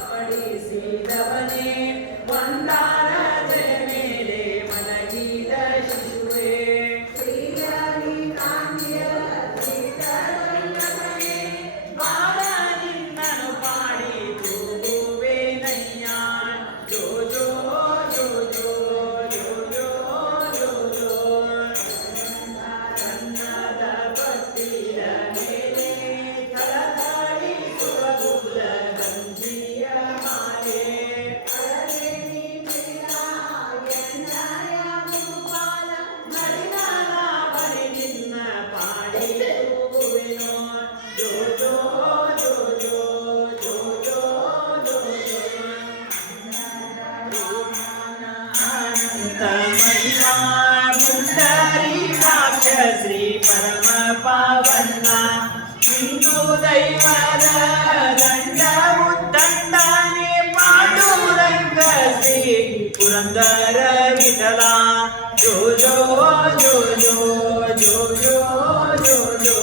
ಪಡಿಸಿದವನೇ ಒಂದಾನದ ಮೇಲೆ ಮಲಗಿದ ಶಿಶುವೆ ಶ್ರೀಹರಿ ಕಾಂತಿಯ ಬಾಳ ನಿನ್ನನು ಪಾಡಿ ತೂಗುವೆ ನಯ್ಯ ಜೋ ಜೋ ಜೋ ಜೋ ಜೋ ಜೋ ಜೋ ಜೋ ಕನ್ನದ ಬತ್ತಿಯ ಮೇಲೆ ತಳತಳಿಸುವ ಗುಡ್ಡ ಗಂಜಿಯ ಮಾಲೆ ಮಡಿನಾಳ ಬಳಿ ನಿನ್ನ ಪಾಡಿ ತೂಗುವೆನೋ ಜೋ ಜೋ ಜೋ ಜೋ ಜೋ ಜೋ ಜೋ ಅನಂತ ಮಹಿಮಾ ಪುಂಡರೀಕಾಕ್ಷ ಶ್ರೀ ಪರಮ ಪಾವನ ಹಿಂದೂ ದೈವದ ದಂಡ ಉದ್ದಂಡನೆ ಪಾಂಡುರಂಗ ಶ್ರೀ ಪುರಂದರ ವಿಠಲ ಜೋ ಜೋ ಜೋ ಜೋ ಜೋ ಜೋ ಜೋ ಜೋ